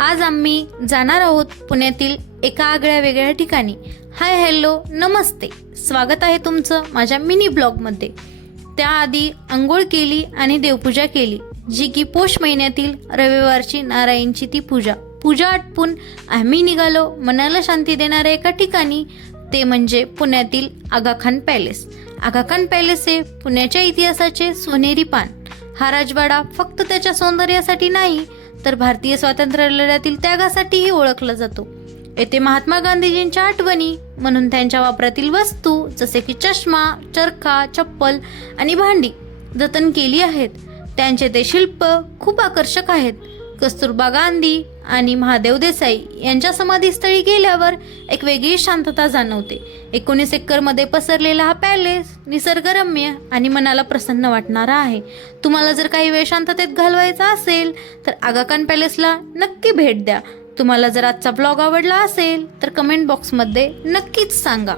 आज आम्ही जाणार आहोत पुण्यातील एका आगळ्या वेगळ्या ठिकाणी. हाय हॅलो नमस्ते, स्वागत आहे तुमचं माझ्या मिनी ब्लॉगमध्ये. त्याआधी आंघोळ केली आणि देवपूजा केली, जी की पौष महिन्यातील रविवारची नारायणची ती पूजा आटपून आम्ही निघालो मनाला शांती देणाऱ्या एका ठिकाणी, ते म्हणजे पुण्यातील आगाखान पॅलेस. आगाखान पॅलेस हे पुण्याच्या इतिहासाचे सोनेरी पान. हा राजवाडा फक्त त्याच्या सौंदर्यासाठी नाही तर भारतीय स्वातंत्र्य लढ्यातील त्यागासाठीही ओळखला जातो. येथे महात्मा गांधीजींच्या आठवणी म्हणून त्यांच्या वापरातील वस्तू जसे की चष्मा, चरखा, चप्पल आणि भांडी जतन केली आहेत. त्यांचे ते शिल्प खूप आकर्षक आहेत. कस्तुरबा गांधी आणि महादेव देसाई यांच्या समाधीस्थळी गेल्यावर एक वेगळी शांतता जाणवते. 19 एकरमध्ये पसरलेला हा पॅलेस निसर्गरम्य आणि मनाला प्रसन्न वाटणारा आहे. तुम्हाला जर काही वेळ शांततेत घालवायचा असेल तर आगाखान पॅलेसला नक्की भेट द्या. तुम्हाला जर आजचा ब्लॉग आवडला असेल तर कमेंट बॉक्समध्ये नक्कीच सांगा.